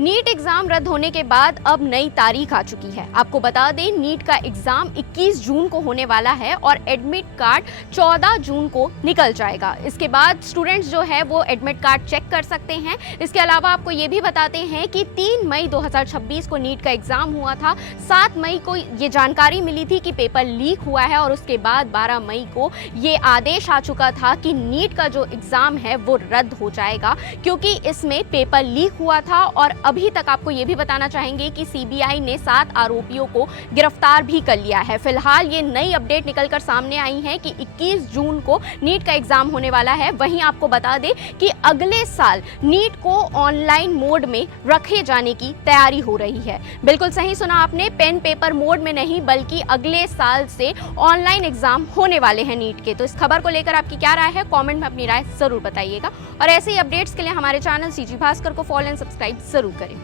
NEET exam रद्द होने के बाद अब नई तारीख आ चुकी है। आपको बता दें, नीट का एग्जाम 21 जून को होने वाला है और एडमिट कार्ड 14 जून को निकल जाएगा। इसके बाद स्टूडेंट्स जो है वो एडमिट कार्ड चेक कर सकते हैं। इसके अलावा आपको ये भी बताते हैं कि 3 मई 2026 को नीट का एग्जाम हुआ था। 7 मई को ये जानकारी मिली थी कि पेपर लीक हुआ है और उसके बाद 12 मई को ये आदेश आ चुका था कि नीट का जो एग्जाम है वो रद्द हो जाएगा, क्योंकि इसमें पेपर लीक हुआ था। और अभी तक आपको ये भी बताना चाहेंगे कि सीबीआई ने 7 आरोपियों को गिरफ्तार भी कर लिया है। फिलहाल ये नई अपडेट निकलकर सामने आई है कि 21 जून को नीट का एग्जाम होने वाला है। वहीं आपको बता दें कि अगले साल नीट को ऑनलाइन मोड में रखे जाने की तैयारी हो रही है। बिल्कुल सही सुना आपने, पेन पेपर मोड में नहीं बल्कि अगले साल से ऑनलाइन एग्जाम होने वाले हैं नीट के। तो इस खबर को लेकर आपकी क्या राय है, कमेंट में अपनी राय जरूर बताइएगा और ऐसे ही अपडेट्स के लिए हमारे चैनल सीजी भास्कर को फॉलो एंड सब्सक्राइब जरूर करें।